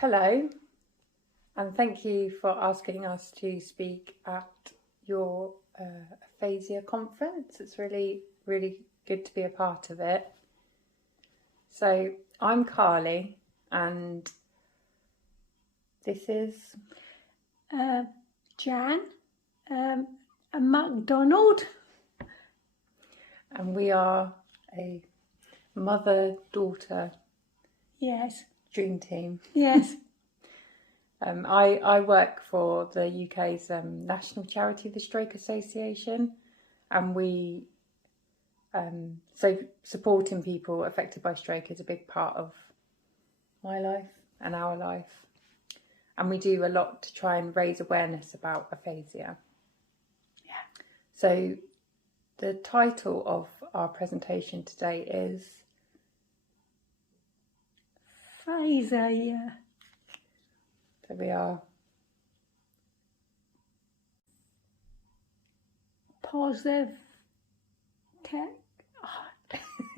Hello, and thank you for asking us to speak at your Aphasia Conference. It's really good to be a part of it. So I'm Carly, and this is Jan, a McDonald. And we are a mother-daughter Yes. dream team. Yes. I work for the UK's national charity, the Stroke Association, and we so supporting people affected by stroke is a big part of my life and our life, and we do a lot to try and raise awareness about aphasia. Yeah. So the title of our presentation today is Aphasia. So we are Positive.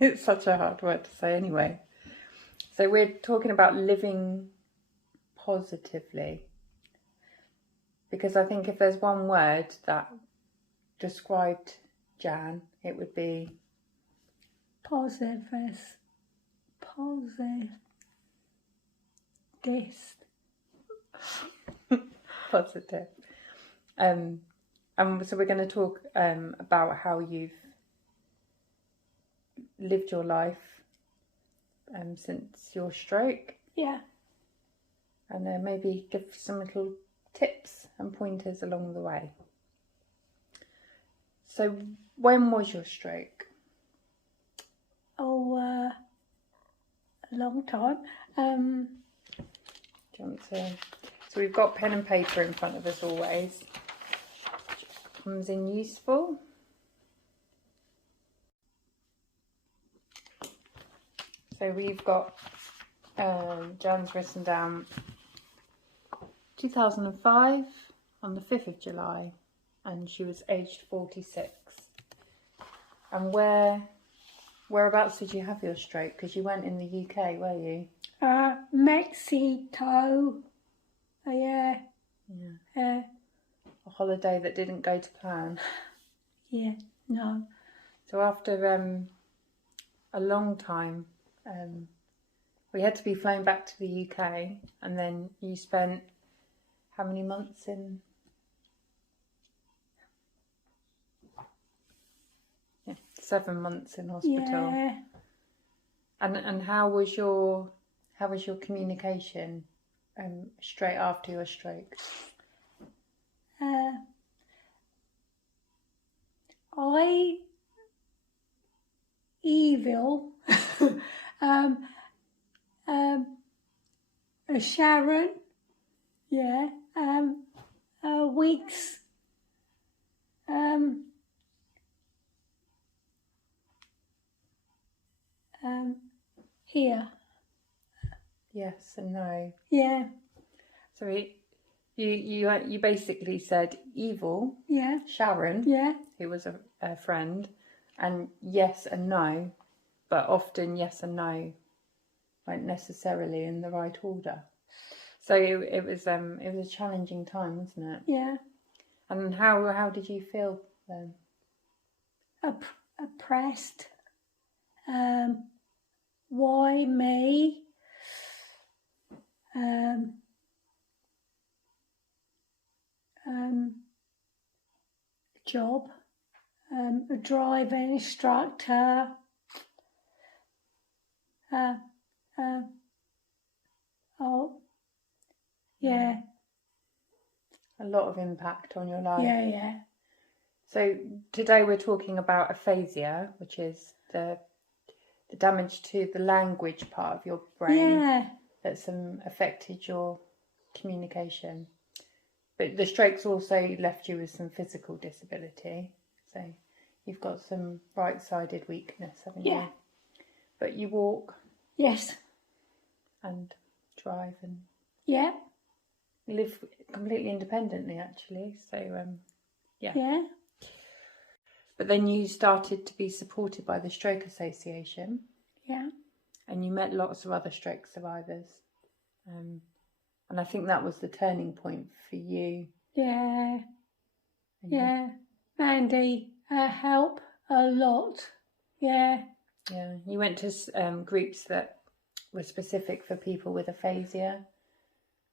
it's such a hard word to say anyway. So we're talking about living positively, because I think if there's one word that described Jan, it would be Positive. positive. And so we're going to talk about how you've lived your life since your stroke. Yeah. And then maybe give some little tips and pointers along the way. So when was your stroke? Oh, a long time. Do you want to... So we've got pen and paper in front of us always. Comes in useful. So we've got Jan's written down 2005 on the 5th of July, and she was aged 46. And whereabouts did you have your stroke? Because you weren't in the UK, were you? Mexico. Yeah. A holiday that didn't go to plan. Yeah. No. So after a long time, we had to be flown back to the UK, and then you spent how many months in? 7 months in hospital. Yeah. And how was your communication straight after your stroke? I evil Sharon, yeah, weeks, here. Yes and no. Yeah. So you basically said evil. Yeah. Sharon. Yeah. Who was a friend, and yes and no, but often yes and no weren't necessarily in the right order. So it was a challenging time, wasn't it? Yeah. And how did you feel then? Oppressed. Why me? Job. A driving instructor. Yeah. A lot of impact on your life. Yeah. So today we're talking about aphasia, which is the damage to the language part of your brain. Yeah. That's affected your communication. But the stroke's also left you with some physical disability. So you've got some right-sided weakness, haven't you? Yeah. But you walk. Yes. And drive and yeah. live completely independently, actually. So yeah. Yeah. But then you started to be supported by the Stroke Association. Yeah. And you met lots of other stroke survivors. And I think that was the turning point for you. Yeah. Yeah. Mandy helped a lot. Yeah. Yeah. You went to groups that were specific for people with aphasia.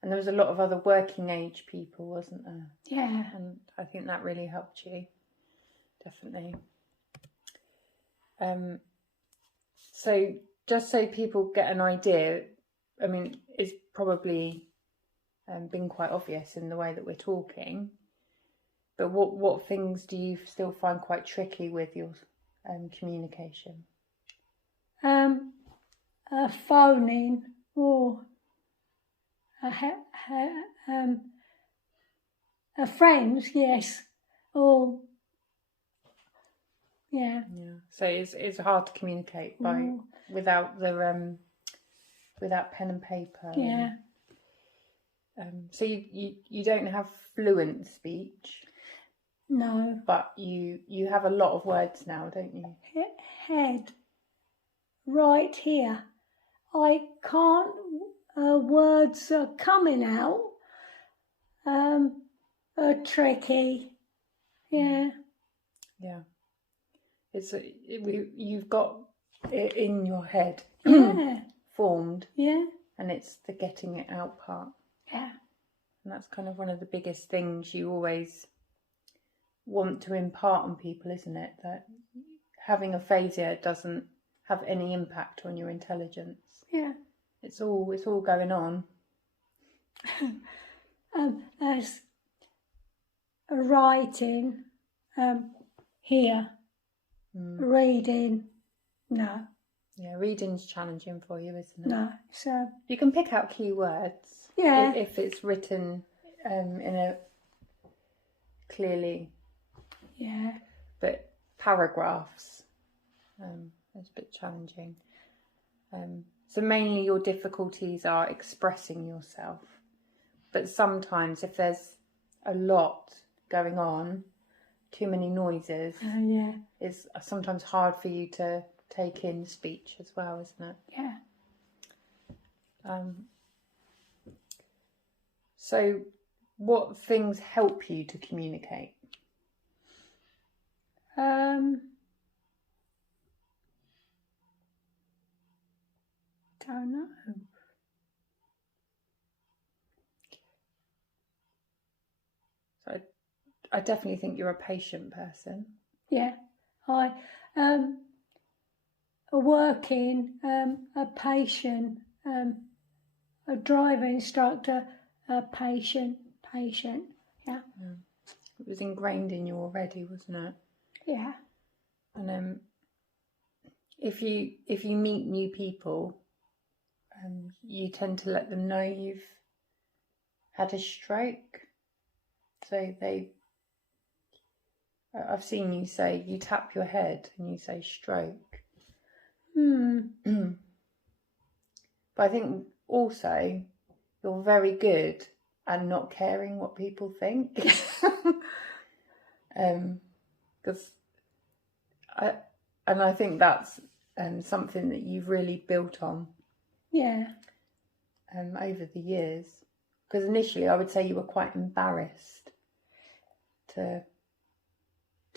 And there was a lot of other working age people, wasn't there? Yeah. And I think that really helped you. Definitely. So just so people get an idea, I mean, it's probably been quite obvious in the way that we're talking, but what things do you still find quite tricky with your communication? Phoning or friends, yes. Or yeah. So it's hard to communicate without the without pen and paper. Yeah. So you don't have fluent speech. No. But you have a lot of words now, don't you? Head. Right here. I can't. Words are coming out. Are tricky. Yeah. Yeah. You've got it in your head. Yeah. Formed. Yeah. And it's the getting it out part. Yeah. And that's kind of one of the biggest things you always want to impart on people, isn't it? That having aphasia doesn't have any impact on your intelligence. Yeah. It's all going on. As writing, here, reading, no. Yeah, reading's challenging for you, isn't it? No, so you can pick out key words. Yeah. If it's written in a clearly. Yeah. But paragraphs, it's a bit challenging. So mainly your difficulties are expressing yourself. But sometimes if there's a lot going on, too many noises, yeah. it's sometimes hard for you to take in speech as well, isn't it? Yeah. So what things help you to communicate? Don't know. So I definitely think you're a patient person. Yeah. I a working, a patient, a driver instructor, a patient. Yeah. It was ingrained in you already, wasn't it? Yeah. And if you meet new people, you tend to let them know you've had a stroke. So I've seen you say, you tap your head and you say stroke. But I think also you're very good at not caring what people think. Because I think that's something that you've really built on. Yeah. Over the years. Because initially I would say you were quite embarrassed to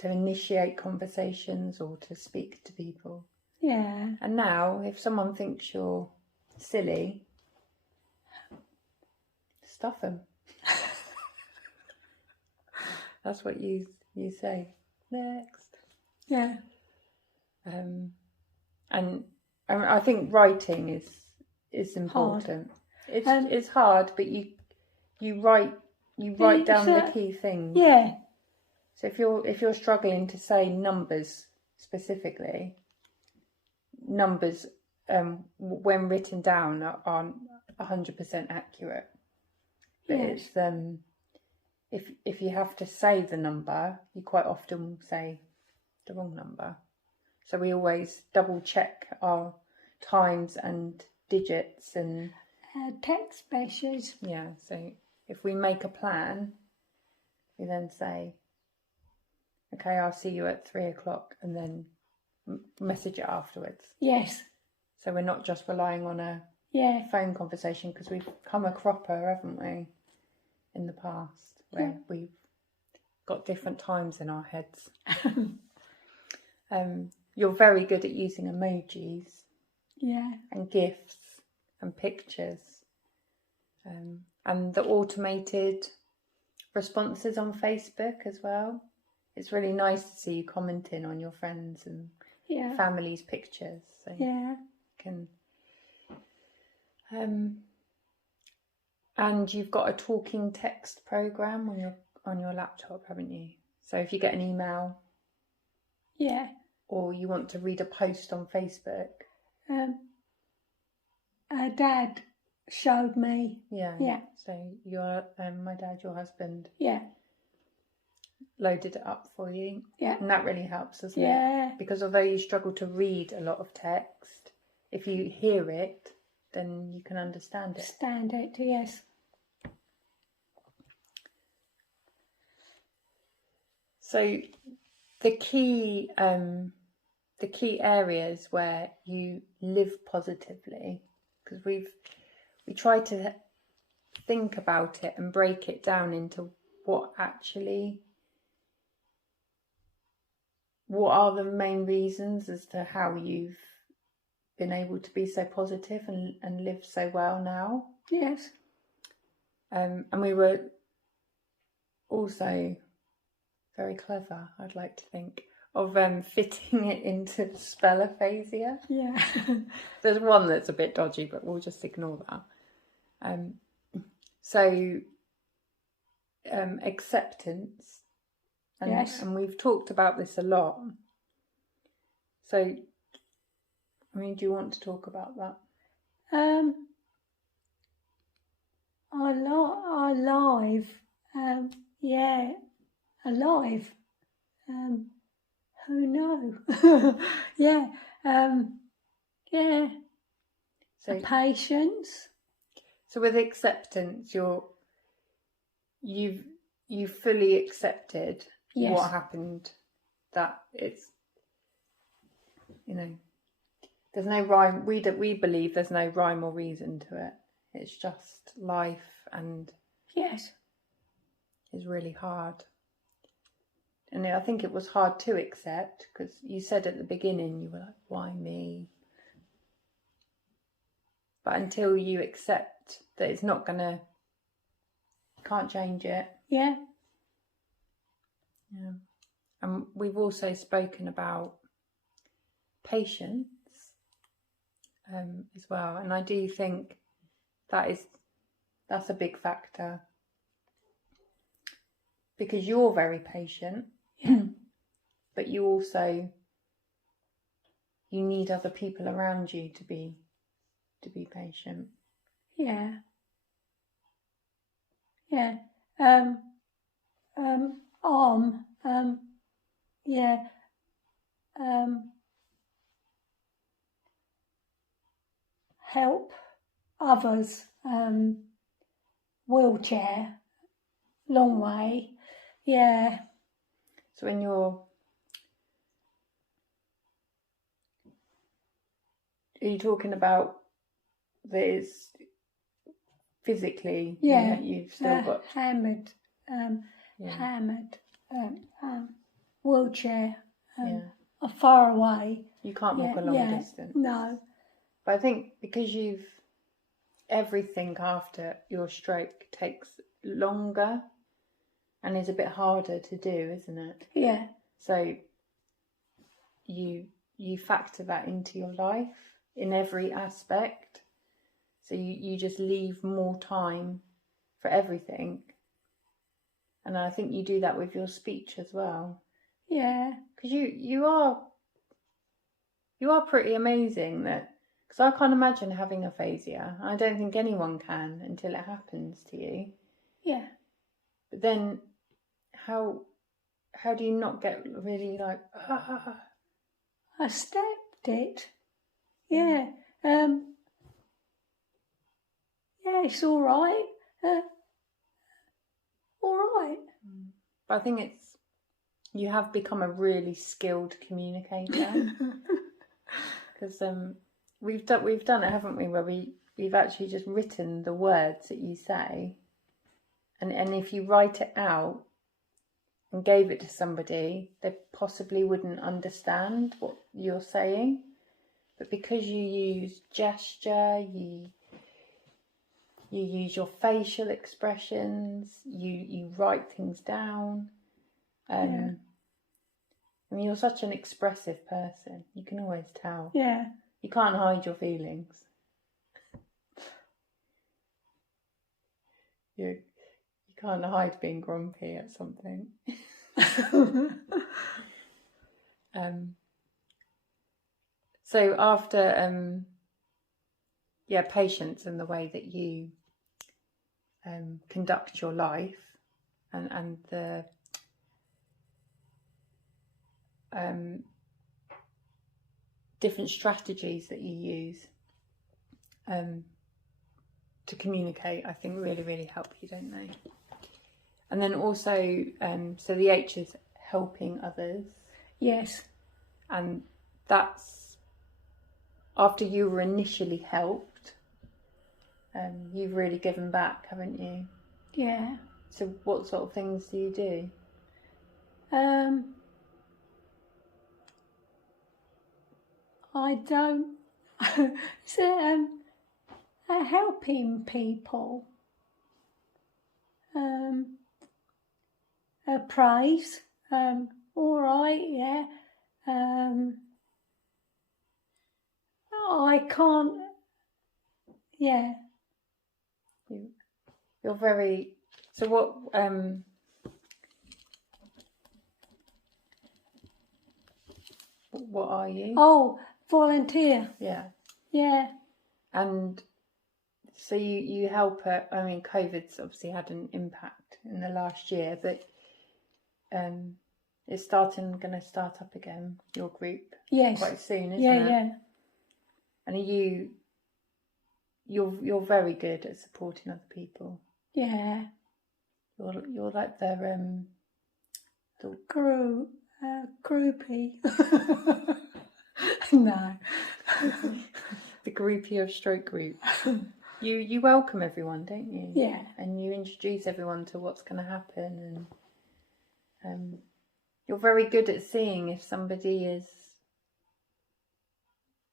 initiate conversations or to speak to people. Yeah. And now if someone thinks you're silly, stuff them. That's what you say. Next. Yeah. And I think writing is important. Hard. It's hard, but you write down the key things. Yeah. So if you're struggling to say numbers specifically, numbers when written down aren't 100% accurate. But Yes. it's if you have to say the number, you quite often say the wrong number. So we always double check our times and digits and Text messages. yeah. So if we make a plan, we then say, okay, I'll see you at 3:00, and then message it afterwards. Yes. So we're not just relying on a Yeah. phone conversation, because we've come a cropper, haven't we, in the past, where we've got different times in our heads. You're very good at using emojis. Yeah. And gifs and pictures, and the automated responses on Facebook as well. It's really nice to see you commenting on your friends and family's pictures. So Yeah. can and you've got a talking text program on your laptop, haven't you? So if you get an email, or you want to read a post on Facebook, Dad showed me. Yeah. So your my dad, your husband, Yeah. loaded it up for you. Yeah. And that really helps, doesn't Yeah. it? Because although you struggle to read a lot of text, if you hear it, then you can understand it. Understand it, yes. So the key areas where you live positively, because we try to think about it and break it down into what are the main reasons as to how you've been able to be so positive and live so well now. Yes. And we were also very clever, I'd like to think, of fitting it into spell aphasia. Yeah. There's one that's a bit dodgy, but we'll just ignore that. So acceptance, and, Yes. and we've talked about this a lot. So, I mean, do you want to talk about that? Alive. Alive. Who knows? Yeah. Yeah. So Patience. So with acceptance, you've fully accepted what happened. That it's, there's no rhyme. We believe there's no rhyme or reason to it. It's just life, and Yes. it's really hard. And I think it was hard to accept, because you said at the beginning, you were like, why me? But until you accept that it's not can't change it. Yeah. Yeah. And we've also spoken about patience as well. And I do think that's a big factor, because you're very patient, but you need other people around you to be patient. Yeah. Yeah. Yeah. Help others. Wheelchair. Long way. Yeah. So when are you talking about this physically? Yeah. You've still got hammered. Wheelchair. Far away. You can't walk a long distance. No. But I think because everything after your stroke takes longer and is a bit harder to do, isn't it? Yeah. So you factor that into your life in every aspect. So you just leave more time for everything. And I think you do that with your speech as well. Yeah. Because you are pretty amazing, because I can't imagine having aphasia. I don't think anyone can until it happens to you. Yeah. But then how do you not get really like I stepped it. Yeah. Yeah, it's all right. All right. But I think you have become a really skilled communicator. Because we've done it, haven't we? Where we you've actually just written the words that you say, and if you write it out and gave it to somebody, they possibly wouldn't understand what you're saying. But because you use gesture, you use your facial expressions, you write things down. I mean, you're such an expressive person. You can always tell. Yeah. You can't hide your feelings. You can't hide being grumpy at something. So after patience and the way that you conduct your life and the different strategies that you use to communicate, I think really, really help you, don't they? And then also, so the H is helping others. Yes. And that's after you were initially helped, you've really given back, haven't you? Yeah. So what sort of things do you do? I don't. So, helping people. Praise. All right. Yeah. I can't. Yeah. You're very. So what? What are you? Oh, volunteer. Yeah. Yeah. And so you help her. I mean, COVID's obviously had an impact in the last year, but it's going to start up again. Your group. Yes. Quite soon, isn't it? Yeah. And you're very good at supporting other people. Yeah. You're like the groupie. No. The groupie of stroke group. You welcome everyone, don't you? Yeah. And you introduce everyone to what's going to happen, and you're very good at seeing if somebody is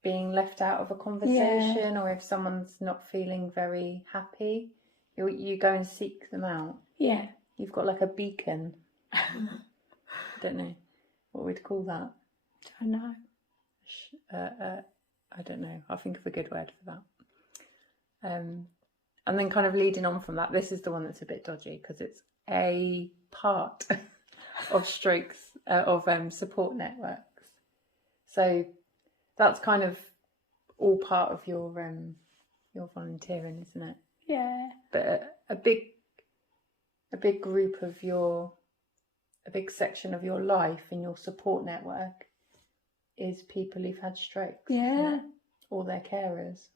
being left out of a conversation, or if someone's not feeling very happy. You go and seek them out. Yeah. You've got like a beacon. I don't know what we'd call that. I know. I don't know. I'll think of a good word for that. And then kind of leading on from that, this is the one that's a bit dodgy because it's a part of strokes of support networks. So that's kind of all part of your volunteering, isn't it? Yeah. But a big group of a big section of your life in your support network is people who've had strokes. Yeah. Or their carers.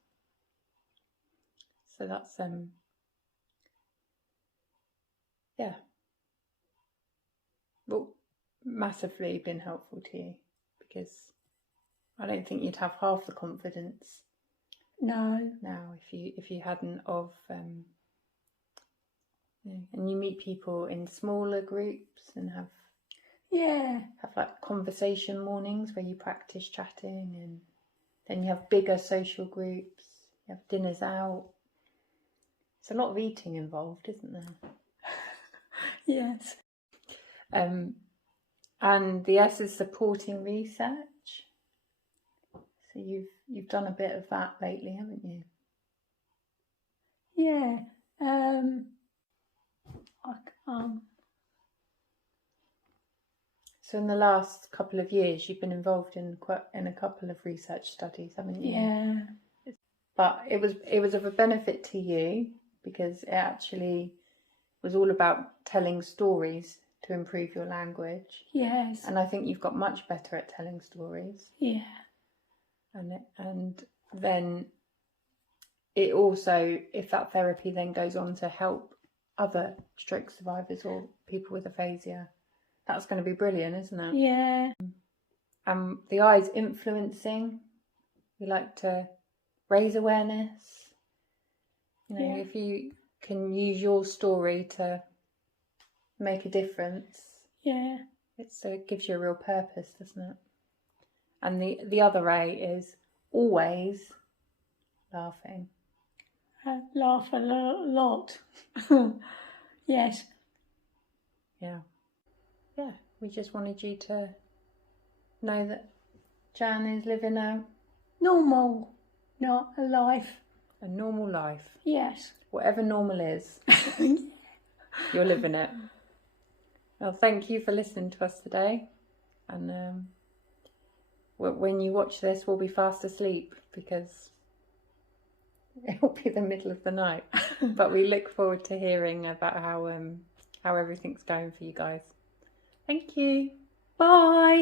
So that's well, massively been helpful to you, because I don't think you'd have half the confidence No. now if you hadn't of and you meet people in smaller groups and have like conversation mornings where you practice chatting, and then you have bigger social groups, you have dinners out. It's a lot of eating involved, isn't there? Yes. And the S is supporting research. So you've done a bit of that lately, haven't you? Yeah. So in the last couple of years, you've been involved in a couple of research studies, haven't you? Yeah. But it was of a benefit to you because it actually was all about telling stories to improve your language. Yes. And I think you've got much better at telling stories. Yeah. And then it also, if that therapy then goes on to help other stroke survivors or people with aphasia, that's going to be brilliant, isn't it? Yeah. The I is influencing. We like to raise awareness, You know, Yeah. if you can use your story to make a difference, Yeah. it gives you a real purpose, doesn't it? And the other A is always laughing. I laugh a lot. Yes. Yeah. We just wanted you to know that Jan is living a Normal, not a life. normal life. Yes. Whatever normal is, you're living it. Well, thank you for listening to us today. And when you watch this, we'll be fast asleep because it'll be the middle of the night. But we look forward to hearing about how everything's going for you guys. Thank you. Bye.